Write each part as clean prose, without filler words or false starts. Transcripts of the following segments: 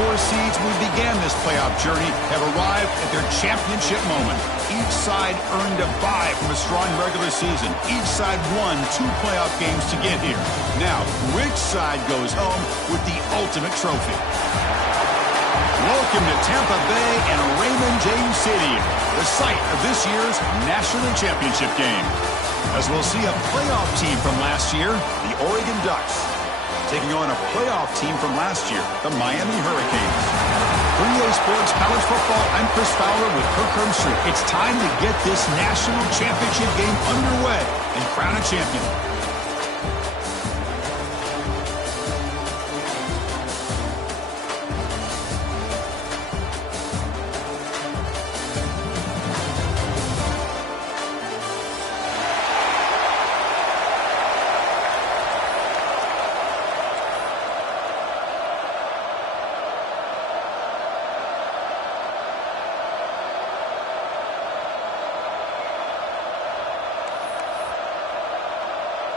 4 seeds who began this playoff journey have arrived at their championship moment. Each side earned a bye from a strong regular season. Each side won 2 playoff games to get here. Now, which side goes home with the ultimate trophy? Welcome to Tampa Bay and Raymond James Stadium, the site of this year's national championship game. As we'll see a playoff team from last year, the Oregon Ducks, taking on a playoff team from last year, the Miami Hurricanes. For EA Sports College Football, I'm Chris Fowler with Kirk Herbstreit. It's time to get this national championship game underway and crown a champion.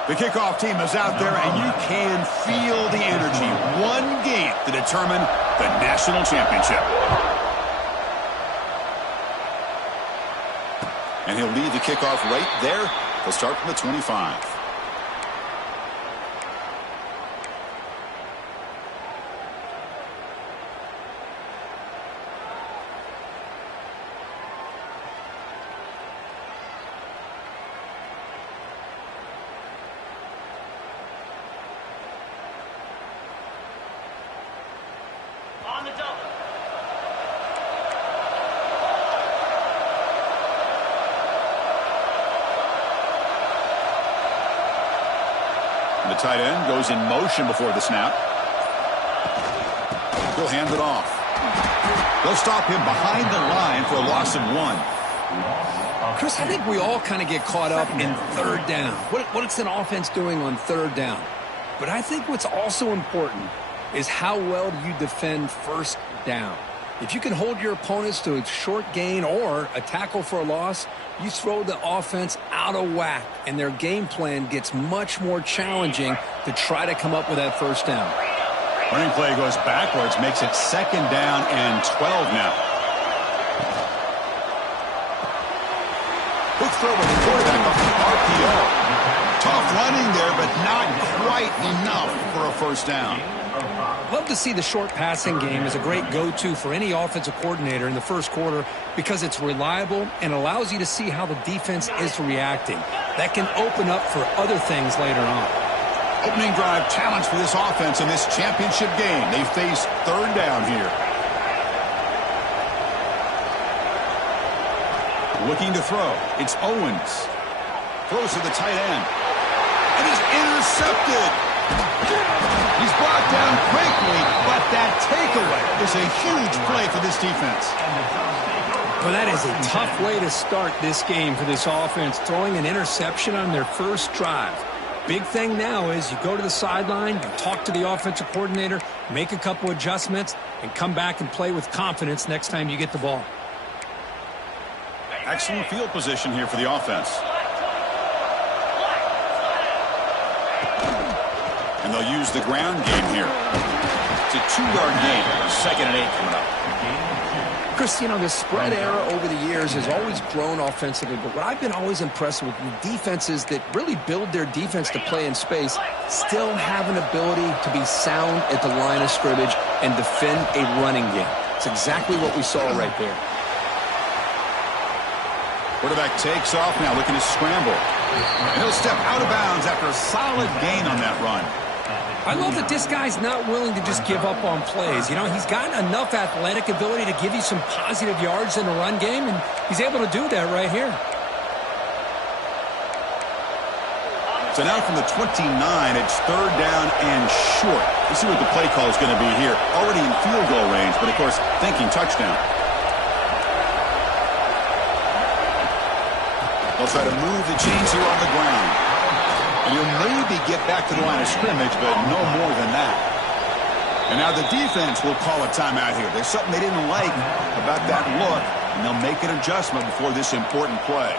The kickoff team is out there, and you can feel the energy. One game to determine the national championship. And he'll lead the kickoff right there. He'll start from the 25. The tight end goes in motion before the snap. He'll hand it off. They'll stop him behind the line for a loss of 1. Chris, I think we all kind of get caught up in third down. What's an offense doing on third down? But I think what's also important is how well do you defend first down. If you can hold your opponents to a short gain or a tackle for a loss, you throw the offense out of whack, and their game plan gets much more challenging to try to come up with that first down. Running play goes backwards, makes it 2nd down and 12 now. Quick throw with the quarterback off the RPO. Tough running there, but not quite enough for a first down. Love to see the short passing game as a great go-to for any offensive coordinator in the first quarter because it's reliable and allows you to see how the defense is reacting. That can open up for other things later on. Opening drive challenge for this offense in this championship game. They face 3rd down here. Looking to throw. It's Owens. Throws to the tight end. And is intercepted. He's brought down quickly, but that takeaway is a huge play for this defense. Well, that is a tough way to start this game for this offense, throwing an interception on their first drive. Big thing now is you go to the sideline, you talk to the offensive coordinator, make a couple adjustments, and come back and play with confidence next time you get the ball. Excellent field position here for the offense. And they'll use the ground game here. It's a 2-yard gain. 2nd and 8 coming up. Chris, you know, the spread era over the years has always grown offensively, but what I've been always impressed with defenses that really build their defense to play in space still have an ability to be sound at the line of scrimmage and defend a running game. It's exactly what we saw right there. Quarterback takes off now, looking to scramble. And he'll step out of bounds after a solid gain on that run. I love that this guy's not willing to just give up on plays. You know, he's got enough athletic ability to give you some positive yards in the run game, and he's able to do that right here. So now from the 29, it's 3rd down and short. Let's see what the play call is going to be here. Already in field goal range, but of course, thinking touchdown. They'll try to move the chains here on the ground. And he'll maybe get back to the line of scrimmage, but no more than that. And now the defense will call a timeout here. There's something they didn't like about that look, and they'll make an adjustment before this important play.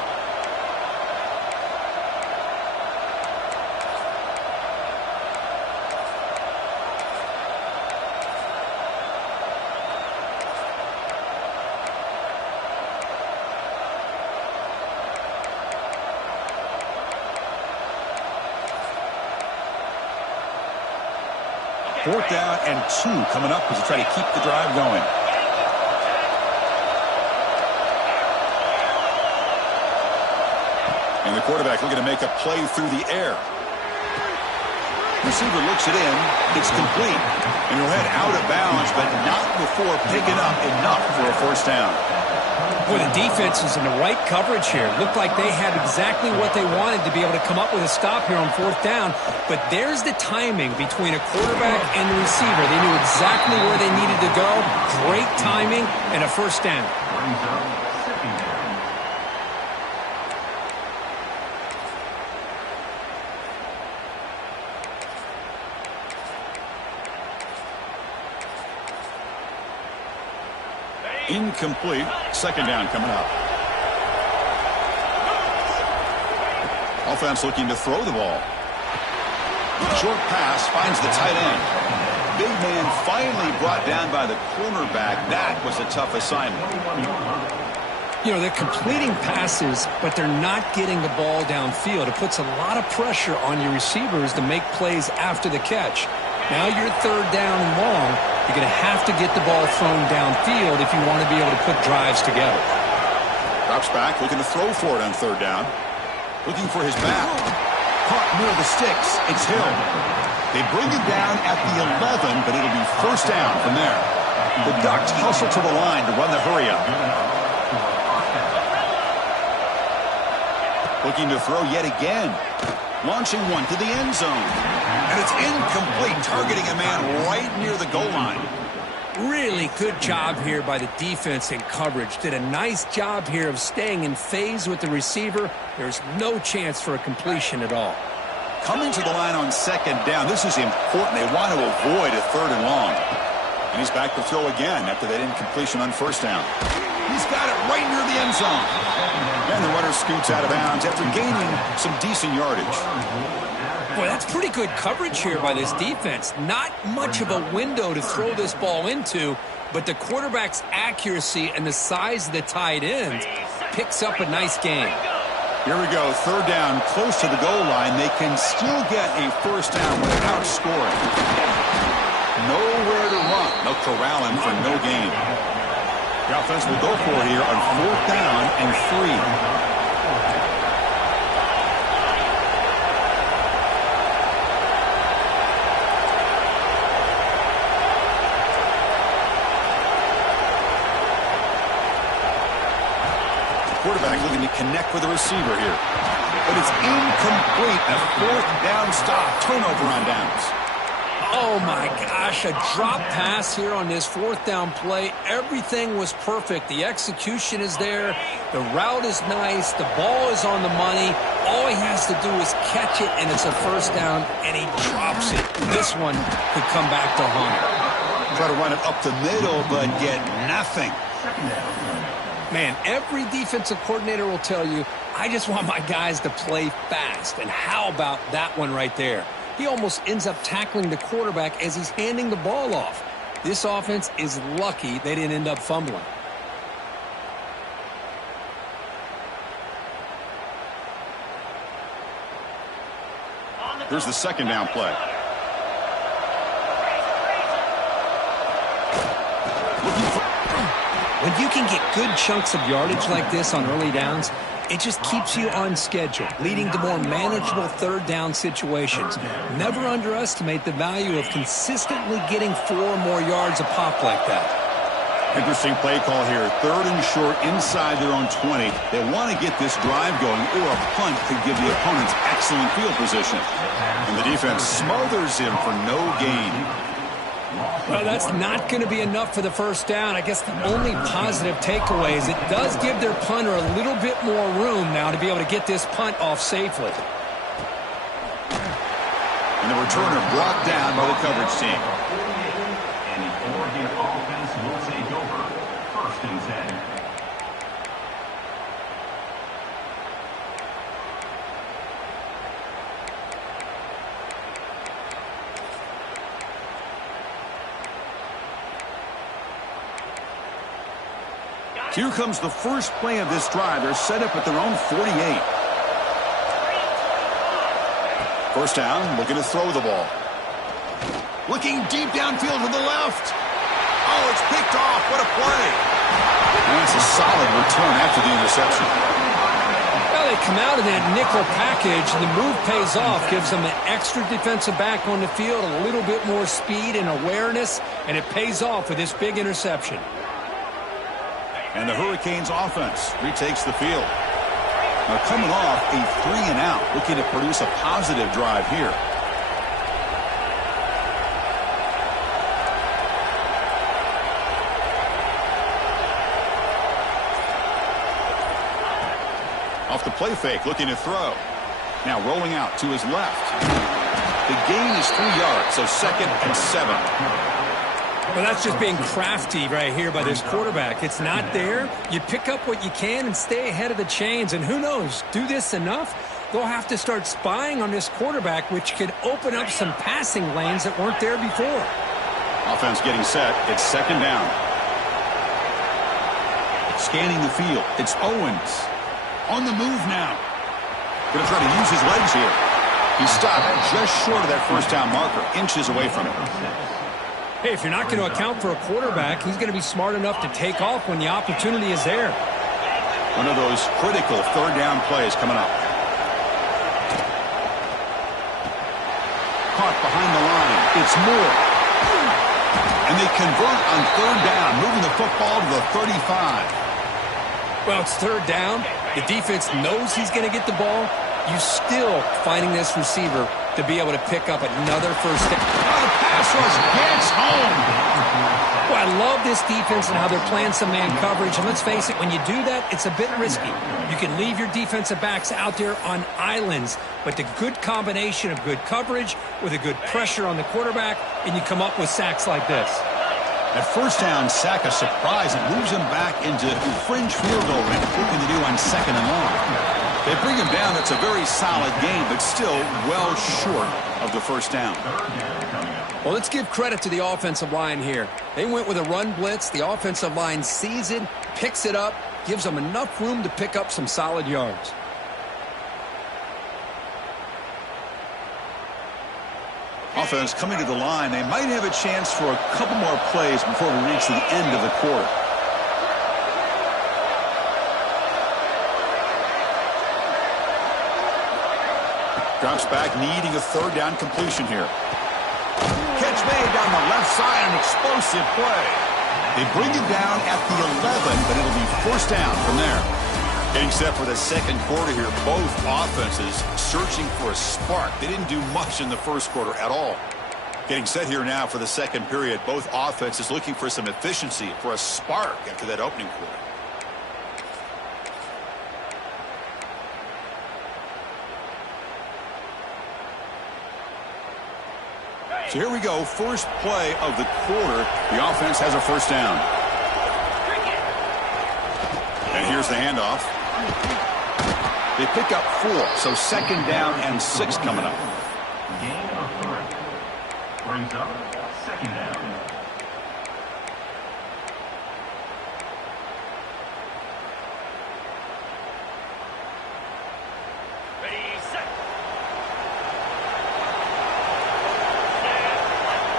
4th down and 2 coming up as they try to keep the drive going. And the quarterback looking to make a play through the air. Receiver looks it in. It's complete. And he'll head out of bounds, but not before picking up enough for a 1st down. Boy, the defense is in the right coverage here. Looked like they had exactly what they wanted to be able to come up with a stop here on 4th down. But there's the timing between a quarterback and the receiver. They knew exactly where they needed to go. Great timing and a 1st down. Incomplete. 2nd down coming up. Offense looking to throw the ball. Short pass finds the tight end. Big man finally brought down by the cornerback. That was a tough assignment. You know, they're completing passes, but they're not getting the ball downfield. It puts a lot of pressure on your receivers to make plays after the catch. Now you're 3rd down and long. You're going to have to get the ball thrown downfield if you want to be able to put drives together. Drops back, looking to throw for it on 3rd down. Looking for his back. Caught near the sticks. It's Hill. They bring him down at the 11, but it'll be 1st down from there. The Ducks hustle to the line to run the hurry-up. Looking to throw yet again. Launching one to the end zone. And it's incomplete, targeting a man right near the goal line. Really good job here by the defense in coverage. Did a nice job here of staying in phase with the receiver. There's no chance for a completion at all. Coming to the line on 2nd down. This is important. They want to avoid a 3rd and long. And he's back to throw again after that incompletion on 1st down. He's got it right near the end zone. And the runner scoots out of bounds after gaining some decent yardage. Boy, that's pretty good coverage here by this defense. Not much of a window to throw this ball into, but the quarterback's accuracy and the size of the tight end picks up a nice gain. Here we go, 3rd down, close to the goal line. They can still get a 1st down without scoring. Nowhere to run. They'll corral him for no gain. The offense will go for it here on 4th down and 3. Quarterback looking to connect with the receiver here. But it's incomplete. A 4th down stop. Turnover on downs. Oh, my gosh. A drop pass here on this 4th down play. Everything was perfect. The execution is there. The route is nice. The ball is on the money. All he has to do is catch it, and it's a 1st down, and he drops it. This one could come back to haunt him. Try to run it up the middle, but get nothing. Man, every defensive coordinator will tell you, I just want my guys to play fast. And how about that one right there? He almost ends up tackling the quarterback as he's handing the ball off. This offense is lucky they didn't end up fumbling. Here's the 2nd down play. When you can get good chunks of yardage like this on early downs, it just keeps you on schedule, leading to more manageable 3rd down situations. Never underestimate the value of consistently getting 4 or more yards a pop like that. Interesting play call here. 3rd and short inside their own 20. They want to get this drive going, or a punt could give the opponents excellent field position. And the defense smothers him for no gain. Well, that's not going to be enough for the 1st down. I guess the only positive takeaway is it does give their punter a little bit more room now to be able to get this punt off safely. And the returner brought down by the coverage team. And the Oregon offense will take over 1st and 10. Here comes the first play of this drive. They're set up at their own 48. 1st down, looking to throw the ball. Looking deep downfield to the left. Oh, it's picked off. What a play. And that's a solid return after the interception. Well, they come out of that nickel package, and the move pays off, gives them an extra defensive back on the field, a little bit more speed and awareness, and it pays off with this big interception. And the Hurricanes offense retakes the field. Now coming off a 3-and-out, looking to produce a positive drive here. Off the play fake, looking to throw. Now rolling out to his left. The gain is 3 yards, so 2nd and 7. Well, that's just being crafty right here by this quarterback. It's not there. You pick up what you can and stay ahead of the chains. And who knows, do this enough, they'll have to start spying on this quarterback, which could open up some passing lanes that weren't there before. Offense getting set. It's 2nd down. Scanning the field. It's Owens. On the move now. Going to try to use his legs here. He stopped just short of that first down marker, inches away from it. Hey, if you're not going to account for a quarterback, he's going to be smart enough to take off when the opportunity is there. One of those critical 3rd down plays coming up. Caught behind the line. It's Moore. And they convert on 3rd down, moving the football to the 35. Well, it's 3rd down. The defense knows he's going to get the ball. You still finding this receiver to be able to pick up another first down. Oh, the pass rush gets home. Well, I love this defense and how they're playing some man coverage. And let's face it, when you do that, it's a bit risky. You can leave your defensive backs out there on islands, but the good combination of good coverage with a good pressure on the quarterback, and you come up with sacks like this. That first down sack, a surprise. It moves him back into fringe field goal range, looking to do on 2nd and long. They bring him down. It's a very solid game, but still well short of the first down. Well, let's give credit to the offensive line here. They went with a run blitz. The offensive line sees it, picks it up, gives them enough room to pick up some solid yards. Offense coming to the line. They might have a chance for a couple more plays before we reach the end of the quarter. Drops back, needing a 3rd down completion here. Catch made down the left side, an explosive play. They bring him down at the 11, but it'll be 1st down from there. Getting set for the 2nd quarter here. Both offenses searching for a spark. They didn't do much in the 1st quarter at all. Getting set here now for the 2nd period. Both offenses looking for some efficiency, for a spark after that opening quarter. So here we go, first play of the quarter. The offense has a 1st down. And here's the handoff. They pick up 4, so 2nd down and 6 coming up. Gain of 3. Brings up 2nd down.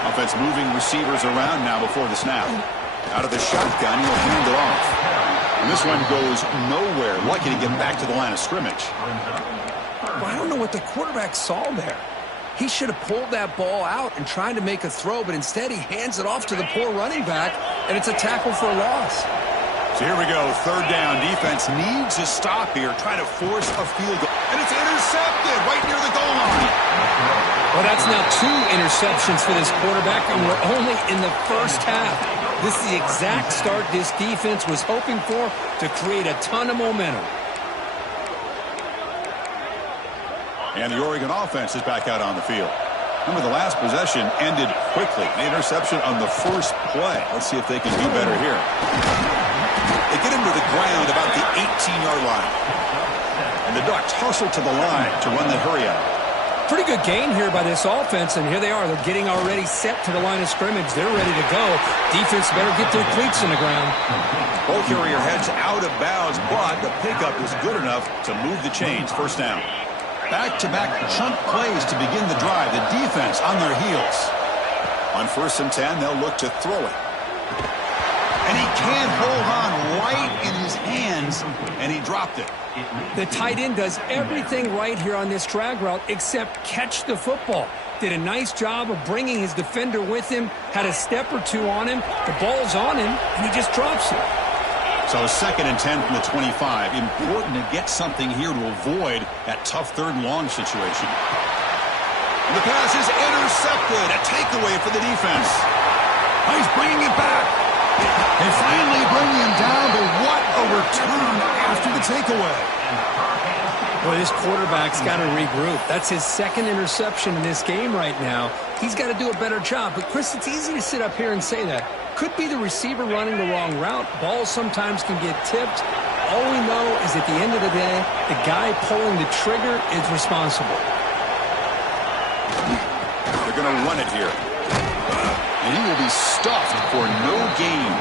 Offense moving receivers around now before the snap. Out of the shotgun, he'll hand it off. And this one goes nowhere. Lucky to get back to the line of scrimmage. Well, I don't know what the quarterback saw there. He should have pulled that ball out and tried to make a throw, but instead he hands it off to the poor running back, and it's a tackle for a loss. So here we go, 3rd down. Defense needs a stop here, trying to force a field goal. And it's intercepted right near the goal line. Well, that's now 2 interceptions for this quarterback, and we're only in the 1st half. This is the exact start this defense was hoping for to create a ton of momentum. And the Oregon offense is back out on the field. Remember, the last possession ended quickly. An interception on the first play. Let's see if they can do better here. They get him to the ground about the 18-yard line. And the Ducks hustle to the line to run the hurry out. Pretty good gain here by this offense, and here they are. They're getting already set to the line of scrimmage. They're ready to go. Defense better get their cleats in the ground. Ball carrier heads out of bounds, but the pickup is good enough to move the chains. 1st down. Back-to-back chunk plays to begin the drive. The defense on their heels. On 1st and 10, they'll look to throw it. And he can't hold on right in his hands, and he dropped it. The tight end does everything right here on this drag route except catch the football. Did a nice job of bringing his defender with him, had a step or two on him, the ball's on him, and he just drops it. So 2nd and 10 from the 25. Important to get something here to avoid that tough 3rd and long situation. And the pass is intercepted. A takeaway for the defense. He's bringing it back. They finally bring him down, but what a return after the takeaway. Boy, this quarterback's got to regroup. That's his 2nd interception in this game right now. He's got to do a better job. But, Chris, it's easy to sit up here and say that. Could be the receiver running the wrong route. Balls sometimes can get tipped. All we know is at the end of the day, the guy pulling the trigger is responsible. They're going to run it here. And he will be stuffed for no gain.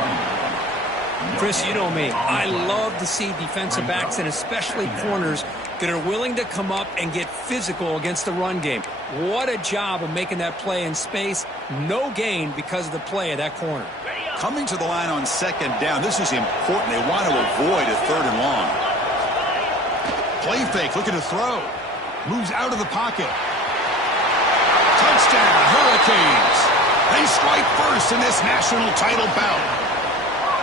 Chris, you know me. I love to see defensive backs and especially corners that are willing to come up and get physical against the run game. What a job of making that play in space. No gain because of the play of that corner. Coming to the line on 2nd down. This is important. They want to avoid a 3rd and long. Play fake, looking to throw. Moves out of the pocket. Touchdown, Hurricanes. They strike first in this national title bout.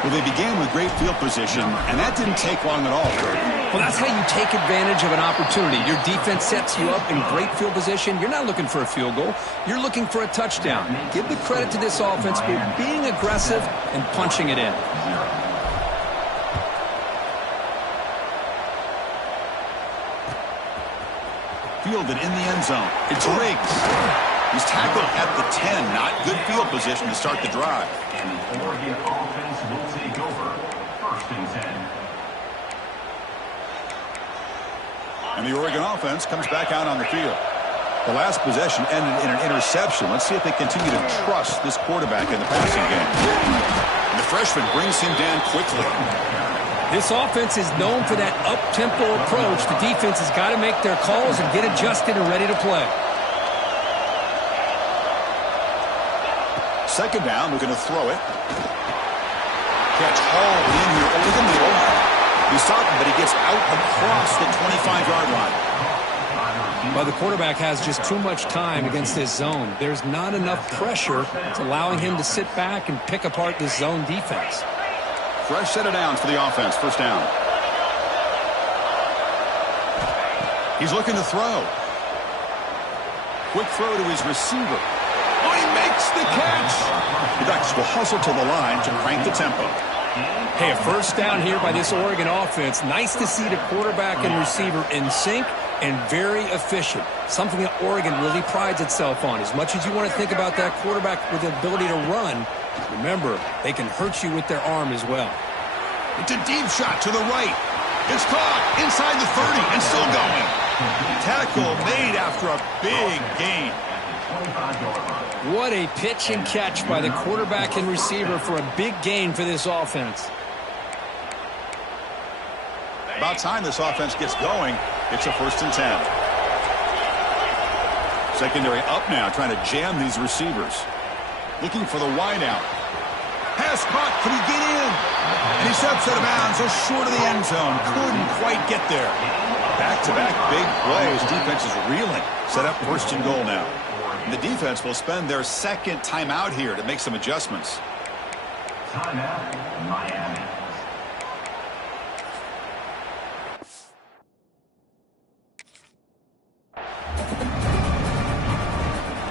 Well, they began with great field position, and that didn't take long at all, Kurt. Well, that's how you take advantage of an opportunity. Your defense sets you up in great field position. You're not looking for a field goal. You're looking for a touchdown. Give the credit to this offense for being aggressive and punching it in. Fielded in the end zone. It's Riggs. He's tackled at the 10. Not good field position to start the drive. And the Oregon offense will take over. 1st and 10. And the Oregon offense comes back out on the field. The last possession ended in an interception. Let's see if they continue to trust this quarterback in the passing game. And the freshman brings him down quickly. This offense is known for that up-tempo approach. The defense has got to make their calls and get adjusted and ready to play. 2nd down, we're going to throw it. Catch hauled in here over the middle. He's stopped, but he gets out across the 25-yard line. Well, the quarterback has just too much time against this zone. There's not enough pressure. It's allowing him to sit back and pick apart this zone defense. Fresh set of downs for the offense. 1st down. He's looking to throw. Quick throw to his receiver. Oh, he makes the catch. The Ducks will hustle to the line to crank the tempo. Hey, a 1st down here by this Oregon offense. Nice to see the quarterback and receiver in sync and very efficient. Something that Oregon really prides itself on. As much as you want to think about that quarterback with the ability to run, remember, they can hurt you with their arm as well. It's a deep shot to the right. It's caught inside the 30 and still going. Tackle made after a big gain. What a pitch and catch by the quarterback and receiver for a big gain for this offense. About time this offense gets going. It's a 1st and 10. Secondary up now, trying to jam these receivers. Looking for the wide out. Pass caught. Can he get in? And he steps out of bounds just short of the end zone. Couldn't quite get there. Back-to-back big plays. Defense is reeling. Set up 1st and goal now. And the defense will spend their 2nd timeout here to make some adjustments. Timeout, Miami.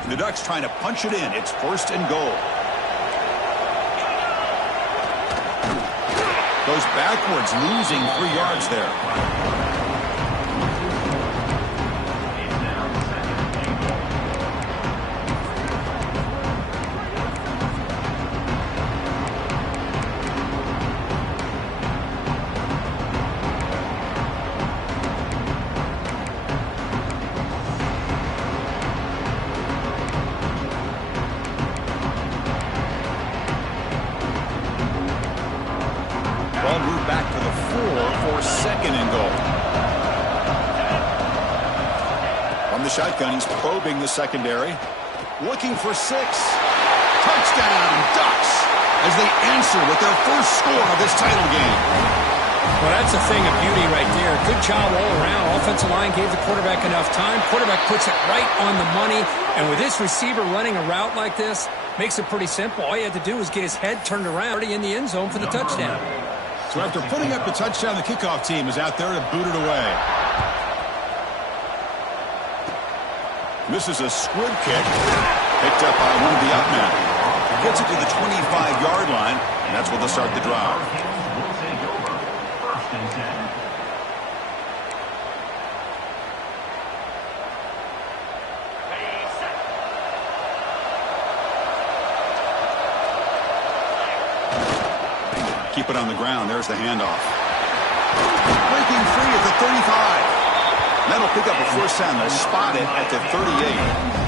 The Ducks trying to punch it in. It's 1st and goal. Goes backwards, losing 3 yards there. Back to the 4 for 2nd and goal. On the shotgun, he's probing the secondary. Looking for 6. Touchdown, Ducks, as they answer with their first score of this title game. Well, that's a thing of beauty right there. Good job all around. Offensive line gave the quarterback enough time. Quarterback puts it right on the money. And with this receiver running a route like this, makes it pretty simple. All you had to do was get his head turned around already in the end zone for the touchdown. So after putting up the touchdown, the kickoff team is out there to boot it away. This is a squib kick. Picked up by one of the up men. Gets it to the 25-yard line, and that's where they'll start the drive. Keep it on the ground. There's the handoff. Breaking free at the 35. That'll pick up a first down. They'll spot it at the 38.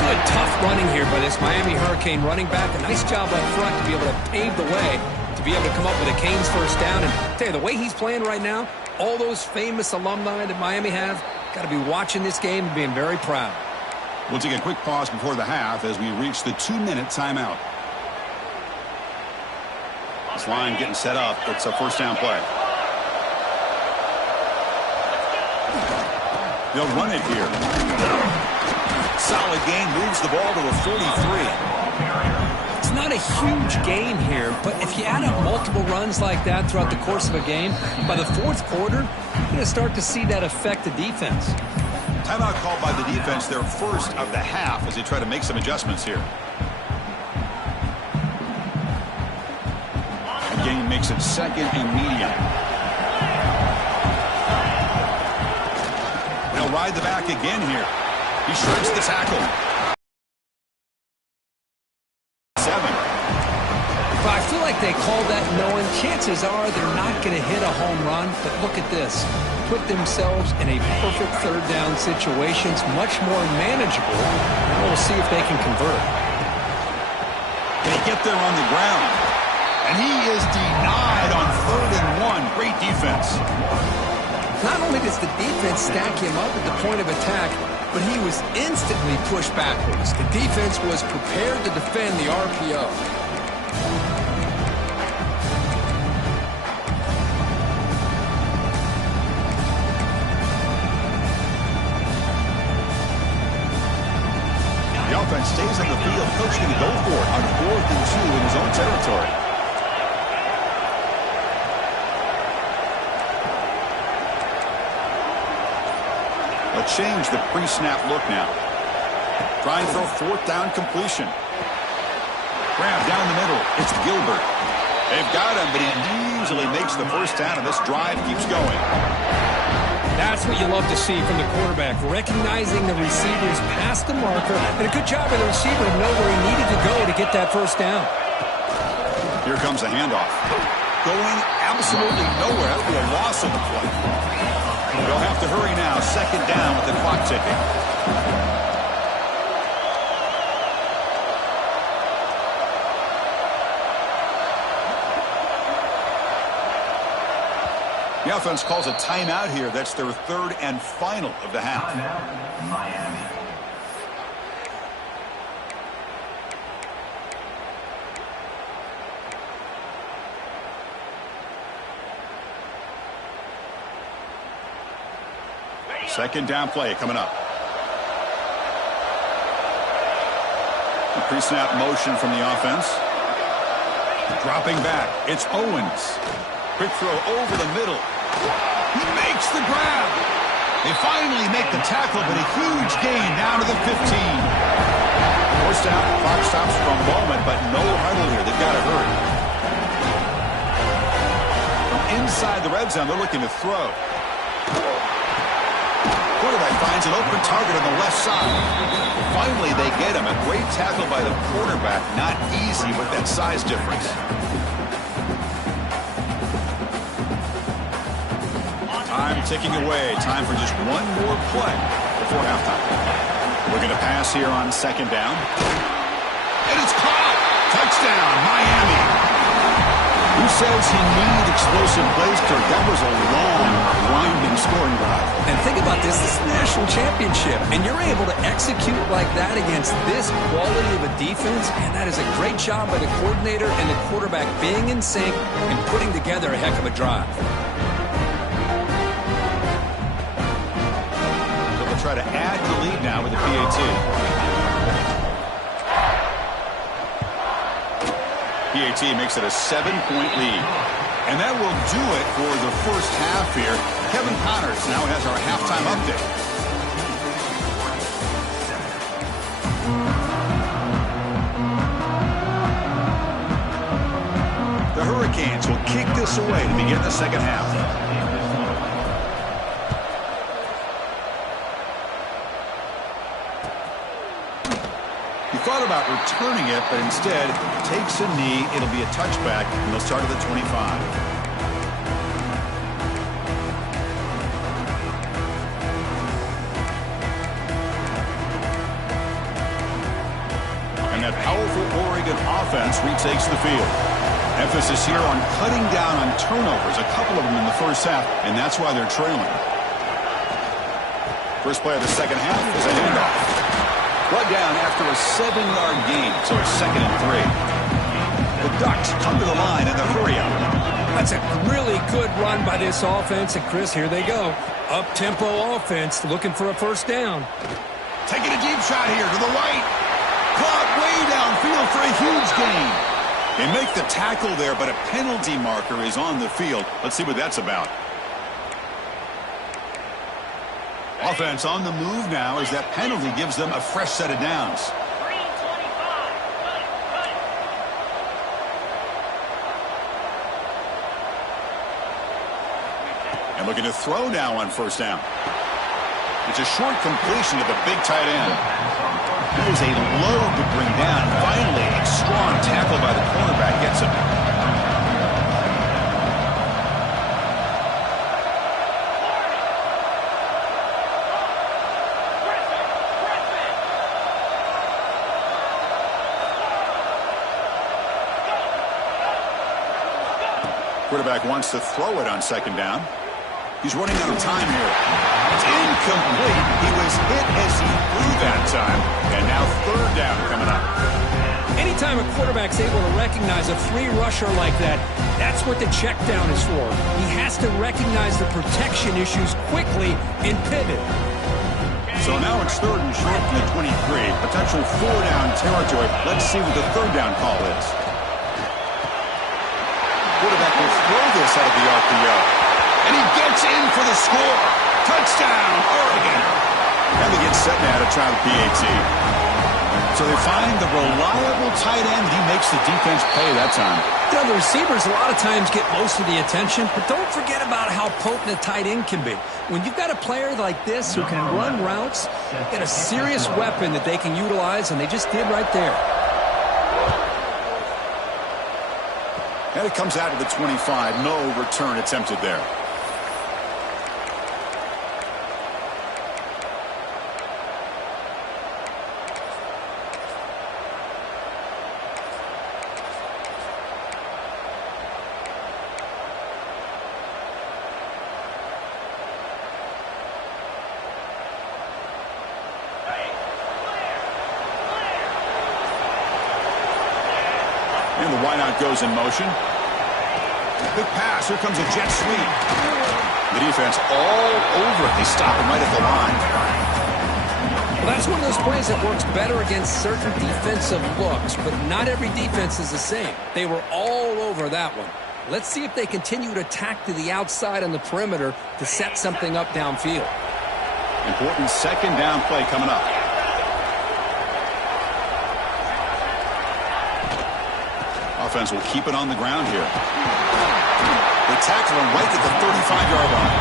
Good, tough running here by this Miami Hurricane running back. A nice job up front to be able to pave the way, to be able to come up with a Canes first down. And I tell you, the way he's playing right now, all those famous alumni that Miami have, got to be watching this game and being very proud. We'll take a quick pause before the half as we reach the 2-minute timeout. This line getting set up. It's a first down play. They'll run it here. Solid gain, moves the ball to the 43. It's not a huge gain here, but if you add up multiple runs like that throughout the course of a game, by the fourth quarter, you're going to start to see that affect the defense. Timeout called by the defense, their first of the half, as they try to make some adjustments here. The gain makes it second and medium. They'll ride the back again here. He shreds the tackle. 7. But I feel like they called that knowing chances are they're not going to hit a home run. But look at this. Put themselves in a perfect third down situation. It's much more manageable. And we'll see if they can convert. They get there on the ground. And he is denied on 3rd and 1. Great defense. Not only does the defense stack him up at the point of attack, but he was instantly pushed backwards. The defense was prepared to defend the RPO. The offense stays on the field. Coach going to go for it on 4th and 2 in his own territory. Change the pre-snap look now. Trying for a 4th down completion. Grab down the middle. It's Gilbert. They've got him, but he easily makes the first down, and this drive keeps going. That's what you love to see from the quarterback, recognizing the receivers past the marker, and a good job of the receiver to know where he needed to go to get that first down. Here comes the handoff. Going absolutely nowhere. That would be a loss of the play. They'll have to hurry now. 2nd down with the clock ticking. The offense calls a timeout here. That's their 3rd and final of the half. Miami. Second down play coming up. The pre-snap motion from the offense. Dropping back. It's Owens. Quick throw over the middle. He makes the grab. They finally make the tackle, but a huge gain down to the 15. Forced out. Clock stops for a moment, but no huddle here. They've got to hurry. From inside the red zone, they're looking to throw. Quarterback finds an open target on the left side. Finally, they get him. A great tackle by the quarterback. Not easy with that size difference. Time ticking away. Time for just one more play before halftime. We're going to pass here on 2nd down. And it's caught. Touchdown, Miami. Who says he needed explosive plays, Kirk? That was a long, winding scoring drive. And think about this. This is a national championship, and you're able to execute like that against this quality of a defense, and that is a great job by the coordinator and the quarterback being in sync and putting together a heck of a drive. So they'll try to add the lead now with the PAT. PAT makes it a 7-point lead. And that will do it for the first half here. Kevin Connors now has our halftime update. The Hurricanes will kick this away to begin the second half. He thought about returning it, but instead takes a knee. It'll be a touchback, and they'll start at the 25. And that powerful Oregon offense retakes the field. Emphasis here on cutting down on turnovers, a couple of them in the first half, and that's why they're trailing. First play of the second half is a handoff. Brought down after a 7-yard gain, so it's 2nd and 3. The Ducks come to the line in the hurry-up. That's a really good run by this offense, and Chris, here they go. Up-tempo offense, looking for a first down. Taking a deep shot here to the right. Caught way downfield for a huge gain. They make the tackle there, but a penalty marker is on the field. Let's see what that's about. Offense on the move now as that penalty gives them a fresh set of downs. And looking to throw now on first down. It's a short completion to the big tight end. That was a load to bring down. Finally, a strong tackle by the cornerback gets him. Quarterback wants to throw it on second down. He's running out of time here. It's incomplete. He was hit as he threw that time. And now third down coming up. Anytime a quarterback's able to recognize a free rusher like that, that's what the check down is for. He has to recognize the protection issues quickly and pivot. So now it's 3rd and short from the 23. Potential 4-down territory. Let's see what the third down call is. Quarterback will throw this out of the RPO. And he gets in for the score. Touchdown, Oregon. And they get set now to try the PAT. So they find the reliable tight end. He makes the defense pay that time. You know, the receivers a lot of times get most of the attention, but don't forget about how potent a tight end can be. When you've got a player like this who can run routes, get a serious weapon that they can utilize, and they just did right there. And it comes out to the 25. No return attempted there. And the wideout goes in motion. Big pass. Here comes a jet sweep. The defense all over it. They stop him right at the line. Well, that's one of those plays that works better against certain defensive looks, but not every defense is the same. They were all over that one. Let's see if they continue to attack to the outside on the perimeter to set something up downfield. Important second down play coming up. Offense will keep it on the ground here. They tackle him right at the 35-yard line.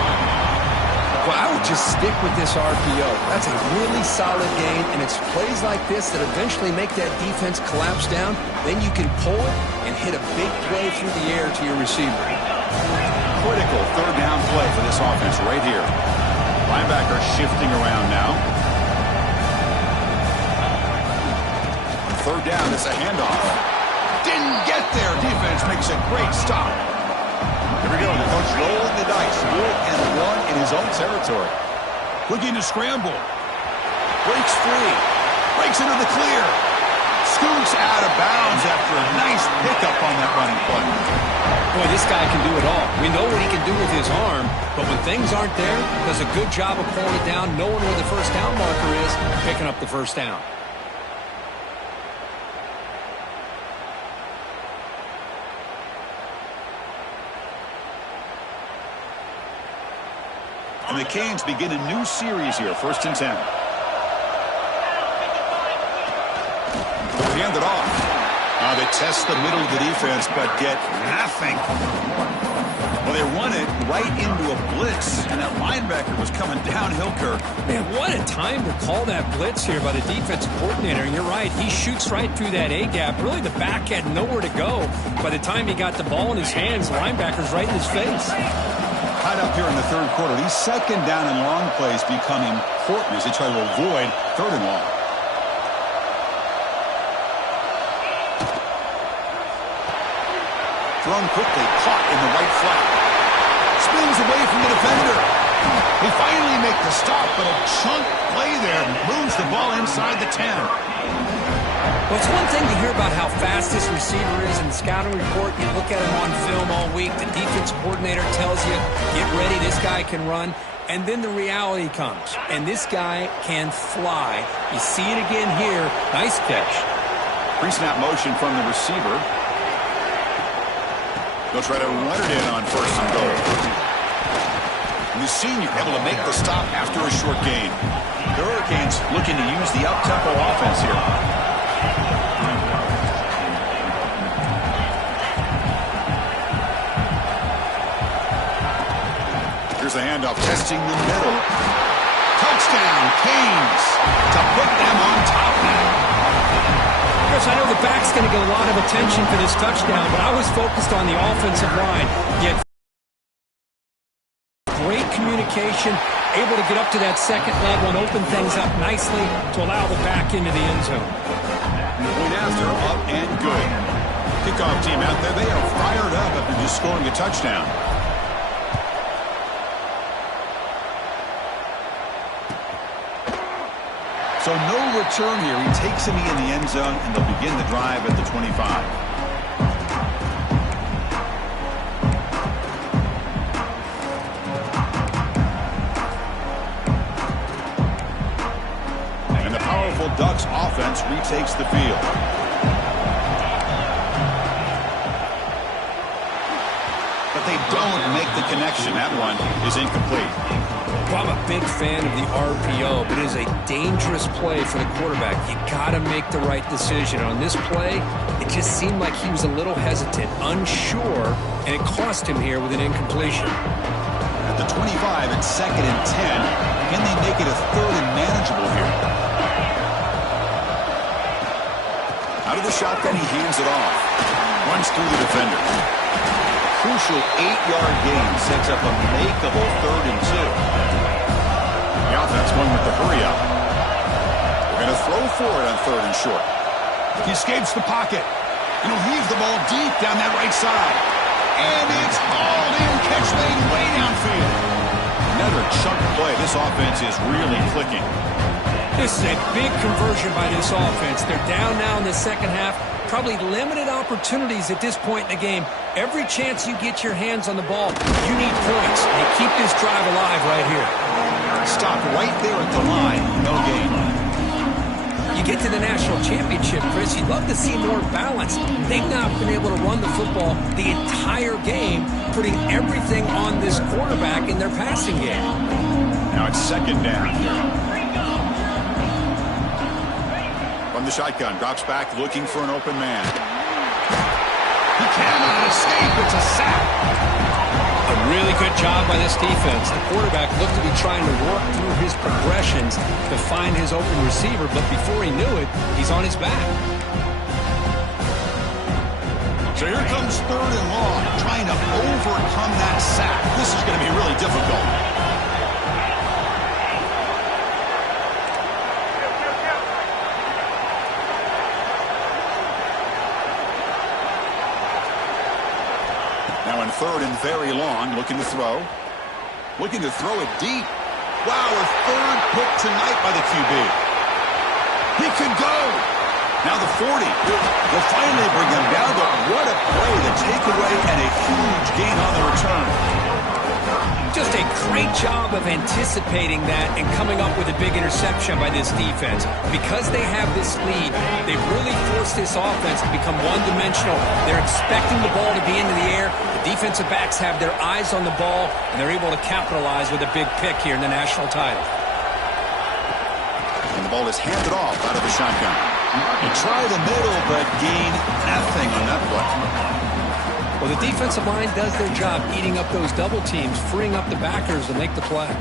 Well, I would just stick with this RPO. That's a really solid gain, and it's plays like this that eventually make that defense collapse down. Then you can pull it and hit a big play through the air to your receiver. Critical third down play for this offense right here. Linebacker shifting around now. On third down, it's a handoff. Didn't get there. Defense makes a great stop. Here we go. The coach rolling the dice. 4-1 in his his own territory. Looking to scramble. Breaks free. Breaks into the clear. Scoots out of bounds after a nice pickup on that running play. Boy, this guy can do it all. We know what he can do with his arm, but when things aren't there, does a good job of pulling it down, knowing where the first down marker is, picking up the first down. And the Canes begin a new series here, 1st and 10. Hand it off. They test the middle of the defense, but get nothing. Well, they run it right into a blitz, and that linebacker was coming downhill, Kirk. Man, what a time to call that blitz here by the defensive coordinator. And you're right, he shoots right through that A-gap. Really, the back had nowhere to go. By the time he got the ball in his hands, the linebacker's right in his face. Tied up here in the 3rd quarter. These 2nd down and long plays become important as they try to avoid 3rd and long. Thrown quickly, caught in the right flat. Spins away from the defender. They finally make the stop, but a chunk play there moves the ball inside the 10. Well, it's one thing to hear about how fast this receiver is in the scouting report. You look at him on film all week. The defense coordinator tells you, get ready, this guy can run. And then the reality comes, and this guy can fly. You see it again here. Nice catch. Pre-snap motion from the receiver. They'll try to run it in on 1st and goal. And the senior able to make the stop after a short gain. The Hurricanes looking to use the up-tempo offense here. Here's the handoff, testing the middle. Touchdown, Canes, to put them on top now. Chris, I know the back's going to get a lot of attention for this touchdown, but I was focused on the offensive line. Yet great communication, able to get up to that second level and open things up nicely to allow the back into the end zone. Point after, up and good. Kickoff team out there, they are fired up after just scoring a touchdown. So no return here. He takes a knee in the end zone, and they'll begin the drive at the 25. And the powerful Ducks offense retakes the field. But they don't make the connection. That one is incomplete. Well, I'm a big fan of the RPO, but it is a dangerous play for the quarterback. You got to make the right decision. On this play, it just seemed like he was a little hesitant, unsure, and it cost him here with an incompletion. At the 25, it's 2nd and 10. Can they make it a 3rd and manageable here? Out of the shotgun, he hands it off. Runs through the defender. Crucial 8-yard gain sets up a makeable 3rd and 2. The offense going with the hurry up. We're going to throw for it on 3rd and short. He escapes the pocket. And he'll heave the ball deep down that right side. And it's hauled in. Catch made way downfield. Another chunk play. This offense is really clicking. This is a big conversion by this offense. They're down now in the second half. Probably limited opportunities at this point in the game. Every chance you get your hands on the ball, you need points. They keep this drive alive right here. Stopped right there at the line. No gain. You get to the national championship, Chris, you'd love to see more balance. They've not been able to run the football the entire game, putting everything on this quarterback in their passing game. Now it's 2nd down. From the shotgun, drops back looking for an open man. He cannot escape. It's a sack. A really good job by this defense. The quarterback looked to be trying to work through his progressions to find his open receiver, but before he knew it, he's on his back. So here comes 3rd and long, trying to overcome that sack. This is going to be really difficult. Now in 3rd and very long, looking to throw. Looking to throw it deep. Wow, a third pick tonight by the QB. He could go. Now the 40. Will finally bring him down, but what a play. The takeaway and a huge gain on the return. Just a great job of anticipating that and coming up with a big interception by this defense. Because they have this lead, they've really forced this offense to become one-dimensional. They're expecting the ball to be into the air. The defensive backs have their eyes on the ball, and they're able to capitalize with a big pick here in the national title. And the ball is handed off out of the shotgun. You try the middle, but gain nothing on that play. Well, the defensive line does their job eating up those double teams, freeing up the backers to make the play.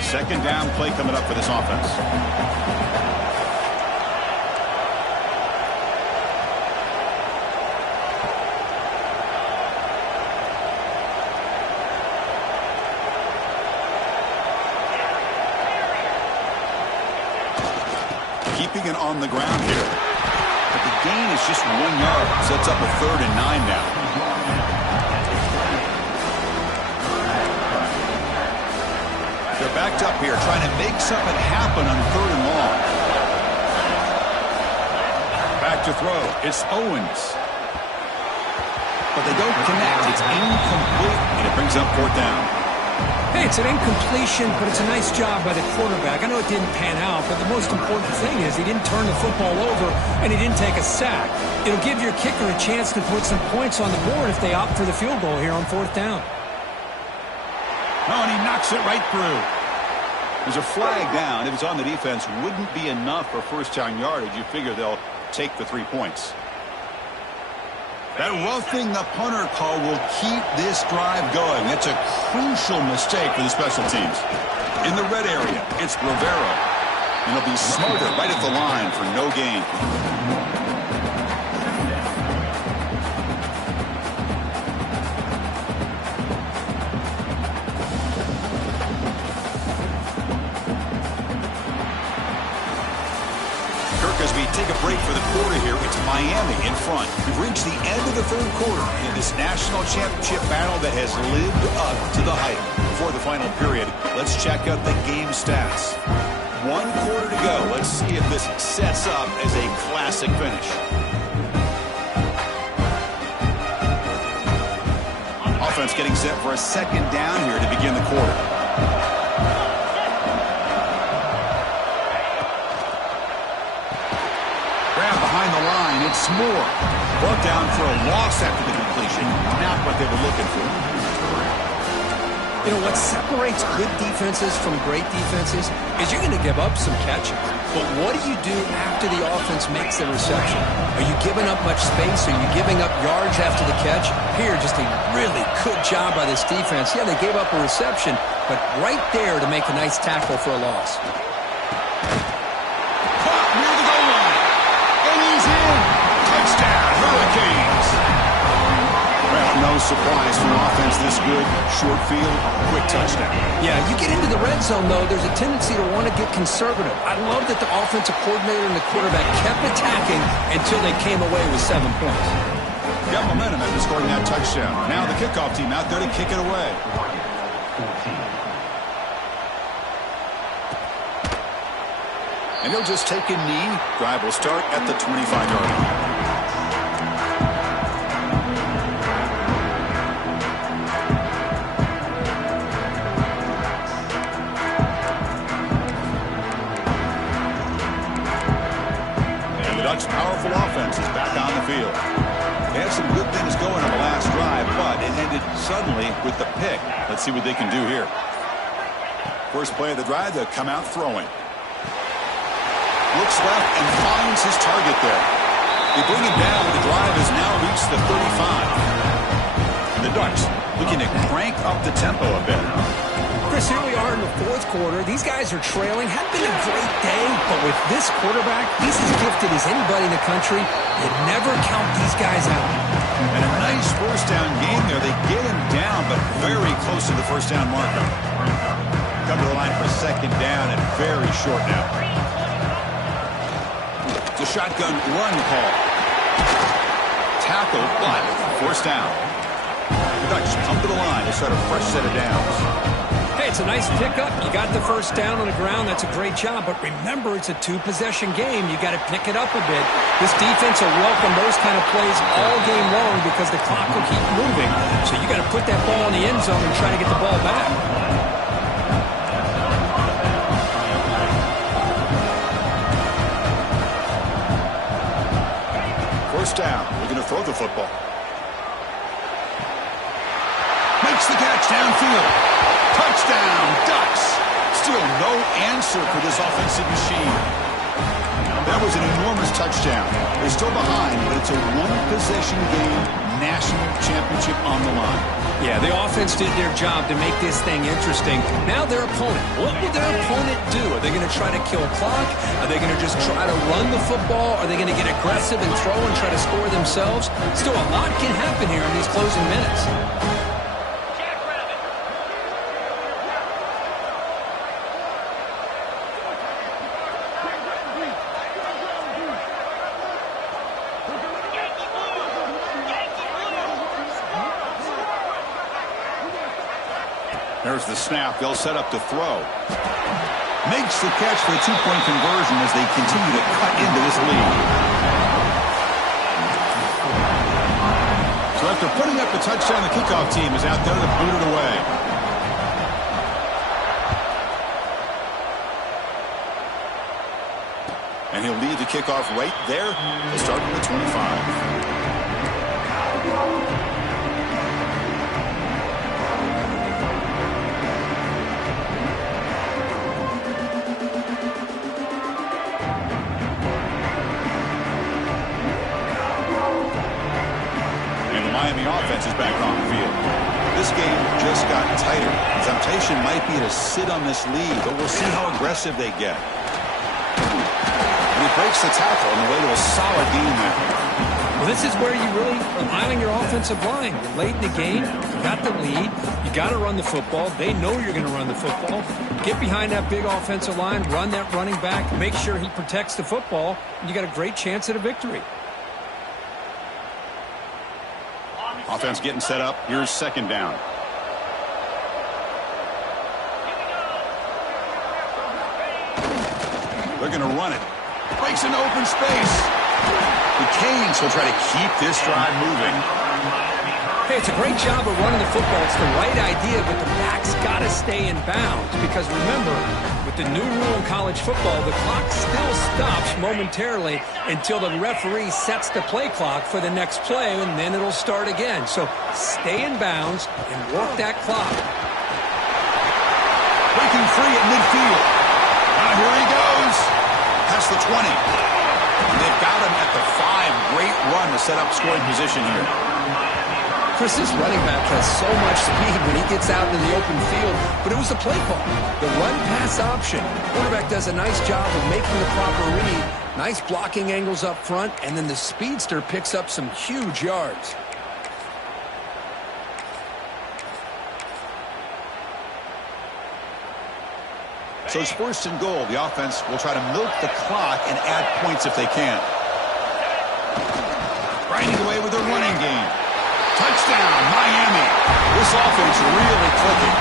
Second down play coming up for this offense. Keeping it on the ground here. But the gain is just 1 yard. Sets up a 3rd and 9 now. They're backed up here trying to make something happen on 3rd and long. Back to throw. It's Owens. But they don't connect. It's incomplete, and it brings up 4th down. Hey, it's an incompletion, but it's a nice job by the quarterback. I know it didn't pan out, but the most important thing is he didn't turn the football over and he didn't take a sack. It'll give your kicker a chance to put some points on the board if they opt for the field goal here on 4th down. Oh, and he knocks it right through. There's a flag down. If it's on the defense, wouldn't be enough for first down yardage. You figure they'll take the 3 points. That roughing the punter call will keep this drive going. It's a crucial mistake for the special teams. In the red area, it's Rivera. And he'll be smarter right at the line for no gain. As we take a break for the quarter here, it's Miami in front. We've reached the end of the 3rd quarter in this national championship battle that has lived up to the hype. Before the final period, let's check out the game stats. 1 quarter to go. Let's see if this sets up as a classic finish. Offense getting set for a 2nd down here to begin the quarter. Behind the line, it's Moore. Brought down for a loss after the completion. Not what they were looking for. You know, what separates good defenses from great defenses is you're going to give up some catching. But what do you do after the offense makes the reception? Are you giving up much space? Are you giving up yards after the catch? Here, just a really good job by this defense. Yeah, they gave up a reception, but right there to make a nice tackle for a loss. Caught near the goal line. And he's in. Touchdown, Hurricanes. Well, no surprise from offense this good. Short field, quick touchdown. Yeah, you get into the red zone, though, there's a tendency to want to get conservative. I love that the offensive coordinator and the quarterback kept attacking until they came away with 7 points. Got momentum after scoring that touchdown. Now the kickoff team out there to kick it away. And he'll just take a knee. Drive will start at the 25-yard line. Powerful offense is back on the field. They had some good things going on the last drive, but it ended suddenly with the pick. Let's see what they can do here. First play of the drive, they'll come out throwing. Looks left and finds his target there. They bring him down. The drive has now reached the 35. The Ducks looking to crank up the tempo a bit. Chris, here we are in the 4th quarter. These guys are trailing. Hadn't been a great day, but with this quarterback, he's as gifted as anybody in the country. You never count these guys out. And a nice first down game there. They get him down, but very close to the first down marker. Come to the line for 2nd down and very short now. It's a shotgun run call. Tackle, but first down. Ducks come to the line to start a fresh set of downs. Hey, it's a nice pickup. You got the first down on the ground. That's a great job. But remember, it's a two-possession game. You got to pick it up a bit. This defense will welcome those kind of plays all game long because the clock will keep moving. So you got to put that ball in the end zone and try to get the ball back. First down. We're going to throw the football. Makes the catch downfield. Touchdown, Ducks. Still no answer for this offensive machine. That was an enormous touchdown. They're still behind, but it's a one-possession game, national championship on the line. Yeah, the offense did their job to make this thing interesting. Now their opponent. What will their opponent do? Are they going to try to kill clock? Are they going to just try to run the football? Are they going to get aggressive and throw and try to score themselves? Still, a lot can happen here in these closing minutes. There's the snap. They'll set up to throw. Makes the catch for a two-point conversion as they continue to cut into this lead. So after putting up the touchdown, the kickoff team is out there to boot it away. And he'll lead the kickoff right there. He'll start from the 25. Offense is back on the field. This game just got tighter. The temptation might be to sit on this lead, but we'll see how aggressive they get. And he breaks the tackle on the way to a solid gain there. Well, this is where you really rely on your offensive line. You're late in the game. You got the lead. You got to run the football. They know you're going to run the football. Get behind that big offensive line. Run that running back. Make sure he protects the football. And you got a great chance at a victory. Offense getting set up. Here's second down. They're going to run it. Breaks into open space. The Canes will try to keep this drive moving. Hey, it's a great job of running the football. It's the right idea, but the back's got to stay in bounds. Because remember, with the new rule in college football, the clock still stops momentarily until the referee sets the play clock for the next play, and then it'll start again. So stay in bounds and work that clock. Breaking free at midfield. Now here he goes. Past the 20. And they've got him at the 5. Great run to set up scoring position here. Chris, this running back has so much speed when he gets out into the open field, but it was the play call, the run-pass option. Quarterback does a nice job of making the proper read, nice blocking angles up front, and then the speedster picks up some huge yards. So it's first and goal. The offense will try to milk the clock and add points if they can. Grinding away with their running game. Touchdown, Miami. This offense really clicking.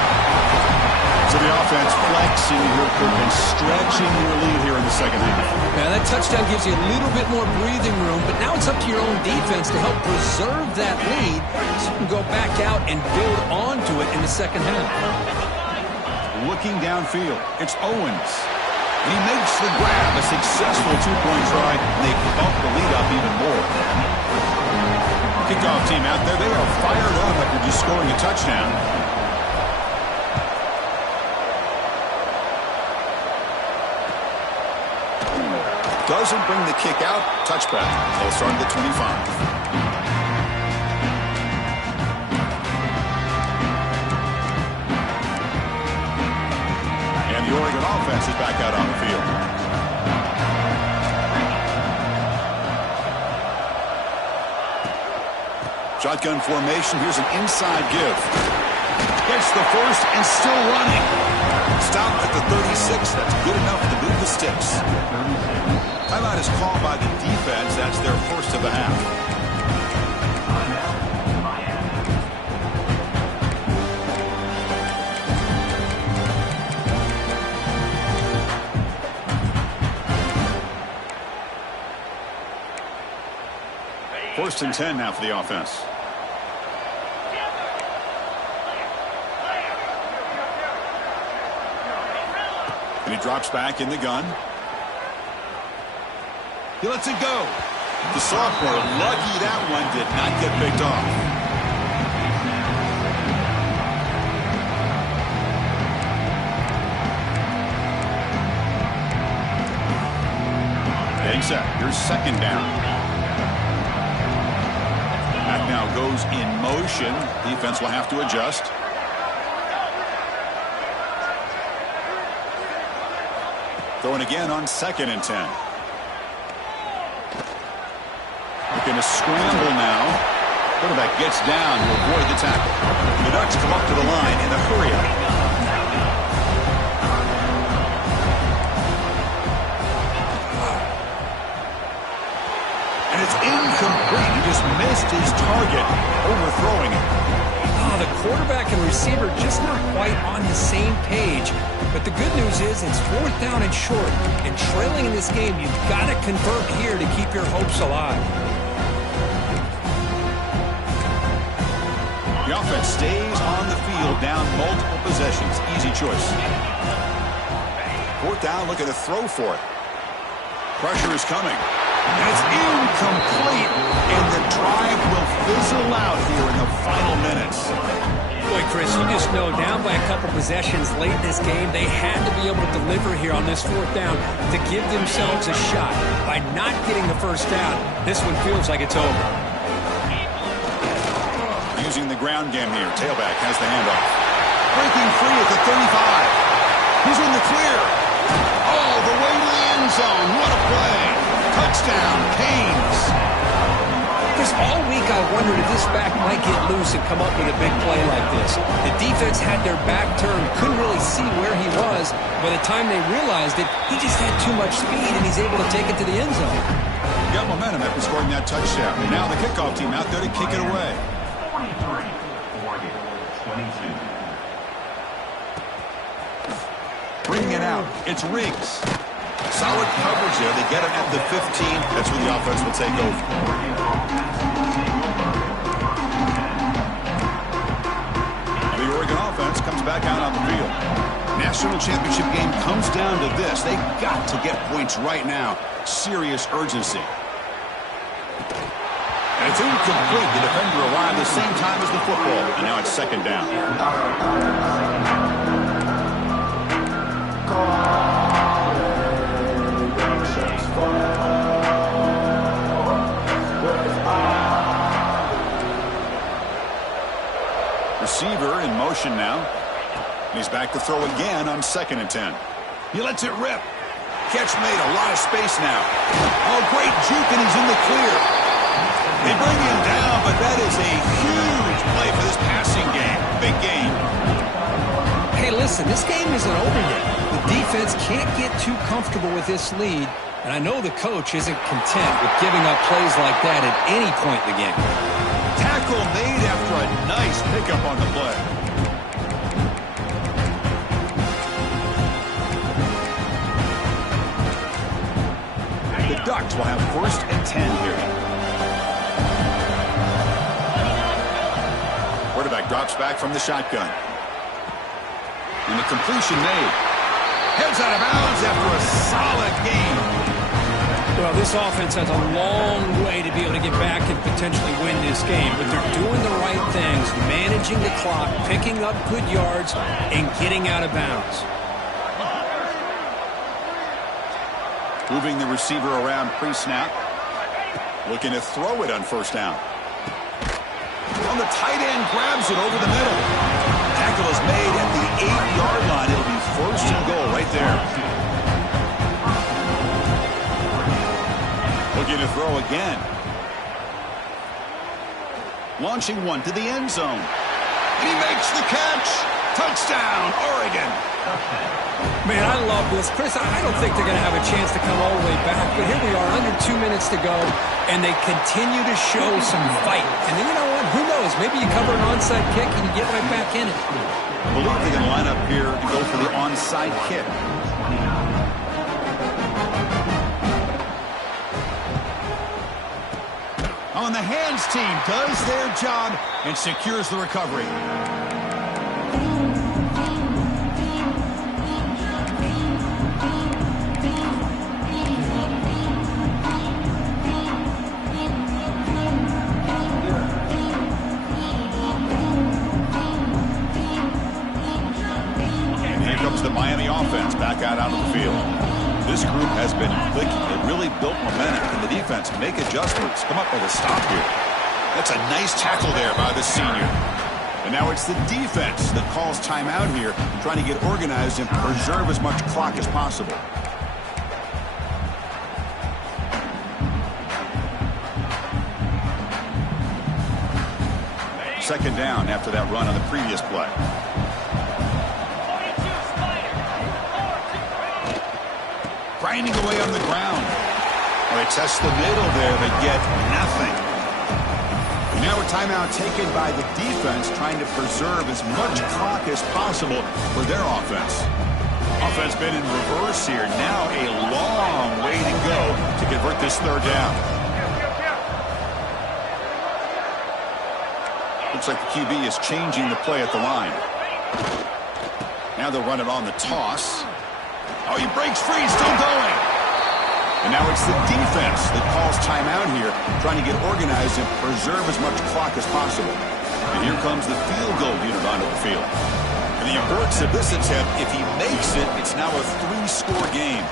So the offense flexing here, and stretching their lead here in the second half. Yeah, that touchdown gives you a little bit more breathing room, but now it's up to your own defense to help preserve that lead so you can go back out and build onto it in the second half. Looking downfield, it's Owens. And he makes the grab, a successful two-point try, and they bump the lead up even more. Kickoff team out there, they are fired up after just scoring a touchdown. Doesn't bring the kick out. Touchback. They'll start at the 25. The Oregon offense is back out on the field. Shotgun formation. Here's an inside give. Gets the first and still running. Stopped at the 36. That's good enough to move the sticks. Timeout is called by the defense. That's their first of the half. First and 10 now for the offense. And he drops back in the gun. He lets it go. The sophomore, lucky that one did not get picked off. Getting set. Here's second down. That now goes in motion. Defense will have to adjust. Throwing again on 2nd and 10. Looking to scramble now. Quarterback gets down to avoid the tackle. The Ducks come up to the line in a hurry-up. And it's incomplete. He just missed his target, overthrowing it. Oh, the quarterback and receiver just not quite on the same page. But the good news is it's 4th down and short. And trailing in this game, you've got to convert here to keep your hopes alive. The offense stays on the field, down multiple possessions. Easy choice. 4th down, looking to throw for it. Pressure is coming. And it's incomplete. And the drive will fizzle out here in the final minutes. Boy, Chris, you just know down by a couple possessions late in this game, they had to be able to deliver here on this 4th down to give themselves a shot. By not getting the first down, this one feels like it's over. Using the ground game here. Tailback has the handoff. Breaking free at the 35. He's in the clear. All the way to the end zone. What a play. Touchdown, Canes. Chris, all week I wondered if this back might get loose and come up with a big play like this. The defense had their back turned, couldn't really see where he was. By the time they realized it, he just had too much speed, and he's able to take it to the end zone. Got momentum after scoring that touchdown. Now the kickoff team out there to kick it away. 23, Oregon, 22. Bringing it out. It's Riggs. Solid coverage there. They get him at the 15. That's where the offense will take over. And the Oregon offense comes back out on the field. National championship game comes down to this. They've got to get points right now. Serious urgency. And it's incomplete. The defender arrived the same time as the football. And now it's 2nd down. Receiver in motion now. He's back to throw again on 2nd and 10. He lets it rip. Catch made. A lot of space now. Oh, great juke, and he's in the clear. They bring him down, but that is a huge play for this passing game. Big game. Hey, listen, this game isn't over yet. The defense can't get too comfortable with this lead, and I know the coach isn't content with giving up plays like that at any point in the game. Tackle made after a nice pickup on the play. The Ducks will have 1st and 10 here. Quarterback drops back from the shotgun. And the completion made. Heads out of bounds after a solid game. Well, this offense has a long way to be able to get back and potentially win this game, but they're doing the right things, managing the clock, picking up good yards, and getting out of bounds. Moving the receiver around pre-snap. Looking to throw it on 1st down. On the tight end, grabs it over the middle. Tackle is made at the 8-yard line. It'll be 1st and goal right there. Looking to throw again. Launching one to the end zone. And he makes the catch. Touchdown, Oregon. Man, I love this. Chris, I don't think they're going to have a chance to come all the way back, but here we are, under 2 minutes to go, and they continue to show some fight. And then, you know what? Who knows? Maybe you cover an onside kick and you get right back in it. I believe they can line up here to go for the onside kick. On the hands team does their job and secures the recovery. And here comes the Miami offense back out onto the field. This group has been clicking. It really built momentum, and the defense make adjustments. Come up with a stop here. That's a nice tackle there by the senior. And now it's the defense that calls timeout here, trying to get organized and preserve as much clock as possible. Second down after that run on the previous play. Grinding away on the ground. Well, they test the middle there, but get nothing. And now a timeout taken by the defense, trying to preserve as much clock as possible for their offense. Offense been in reverse here. Now a long way to go to convert this third down. Looks like the QB is changing the play at the line. Now they'll run it on the toss. Oh, he breaks free, still going. And now it's the defense that calls timeout here, trying to get organized and preserve as much clock as possible. And here comes the field goal unit onto the field. And the importance of this attempt, if he makes it, it's now a 3-score game.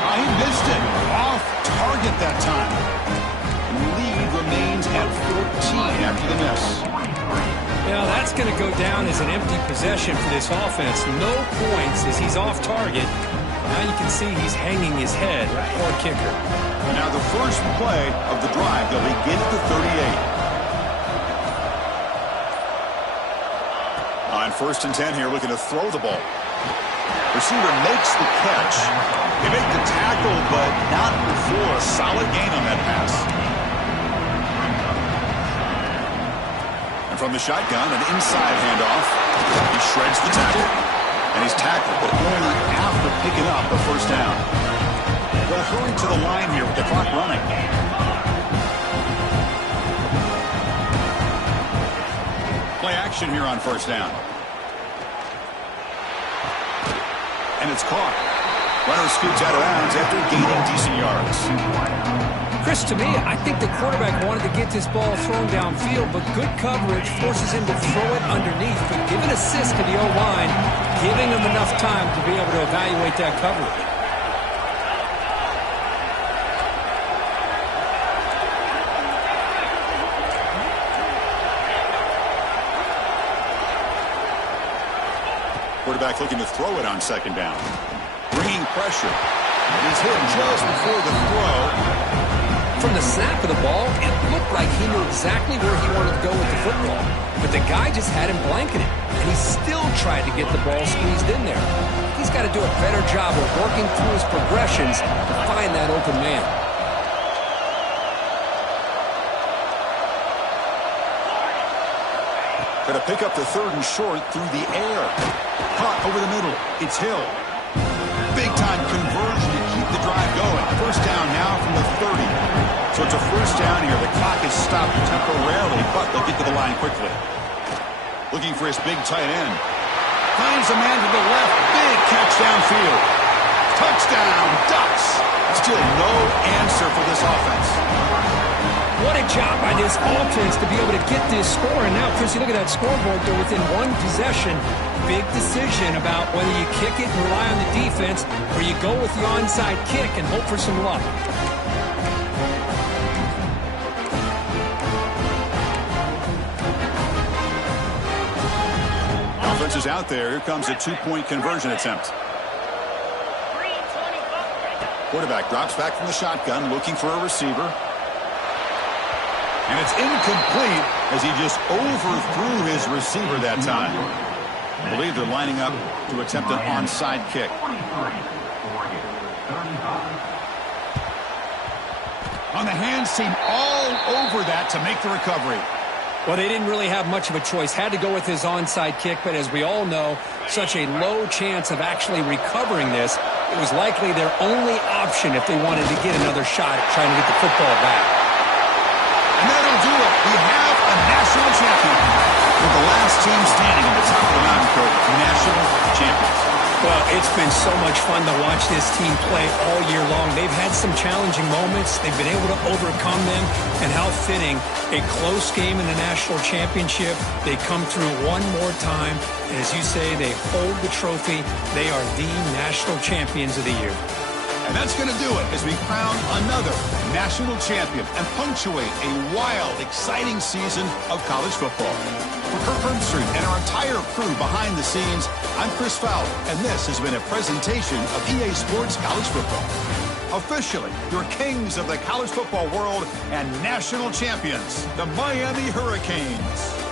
Oh, he missed it. Off target that time. And the lead remains at 14 after the miss. Now that's going to go down as an empty possession for this offense. No points as he's off target. Now you can see he's hanging his head. Poor kicker. Now the first play of the drive, they'll begin at the 38. On 1st and 10 here, looking to throw the ball. Receiver makes the catch. They make the tackle, but not before a solid gain on that pass. From the shotgun, an inside handoff. He shreds the tackle. And he's tackled, but only after picking up the first down. They'll hurry to the line here with the clock running. Play action here on 1st down. And it's caught. Runner scoots out of bounds after gaining decent yards. Chris, to me, I think the quarterback wanted to get this ball thrown downfield, but good coverage forces him to throw it underneath. But give an assist to the O-line, giving him enough time to be able to evaluate that coverage. Quarterback looking to throw it on 2nd down. Bringing pressure. He's hit just before the throw. From the snap of the ball, it looked like he knew exactly where he wanted to go with the football. But the guy just had him blanketed, and he still tried to get the ball squeezed in there. He's got to do a better job of working through his progressions to find that open man. Going to pick up the 3rd and short through the air. Caught over the middle. It's Hill. Big-time conversion to keep the drive going. 1st down now from the 30. So it's a 1st down here. The clock is stopped temporarily, but they'll get to the line quickly. Looking for his big tight end. Finds a man to the left. Big catch downfield. Touchdown, Ducks. Still no answer for this offense. What a job by this offense to be able to get this score. And now, Chris, you look at that scoreboard. They're within one possession. Big decision about whether you kick it and rely on the defense or you go with the onside kick and hope for some luck. Offense is out there. Here comes a 2-point conversion attempt. Quarterback drops back from the shotgun, looking for a receiver. And it's incomplete as he just overthrew his receiver that time. I believe they're lining up to attempt an onside kick. On the hands team, all over that to make the recovery. Well, they didn't really have much of a choice. Had to go with his onside kick, but as we all know, such a low chance of actually recovering this. It was likely their only option if they wanted to get another shot at trying to get the football back. And that'll do it. We have a national champion. With the last team standing on the top of the mountain court, national champions. Well, it's been so much fun to watch this team play all year long. They've had some challenging moments. They've been able to overcome them. And how fitting, a close game in the national championship. They come through one more time. And as you say, they hold the trophy. They are the national champions of the year. And that's going to do it as we crown another national champion and punctuate a wild, exciting season of college football. For Kirk Herbstreit and our entire crew behind the scenes, I'm Chris Fowler, and this has been a presentation of EA Sports College Football. Officially, your kings of the college football world and national champions, the Miami Hurricanes.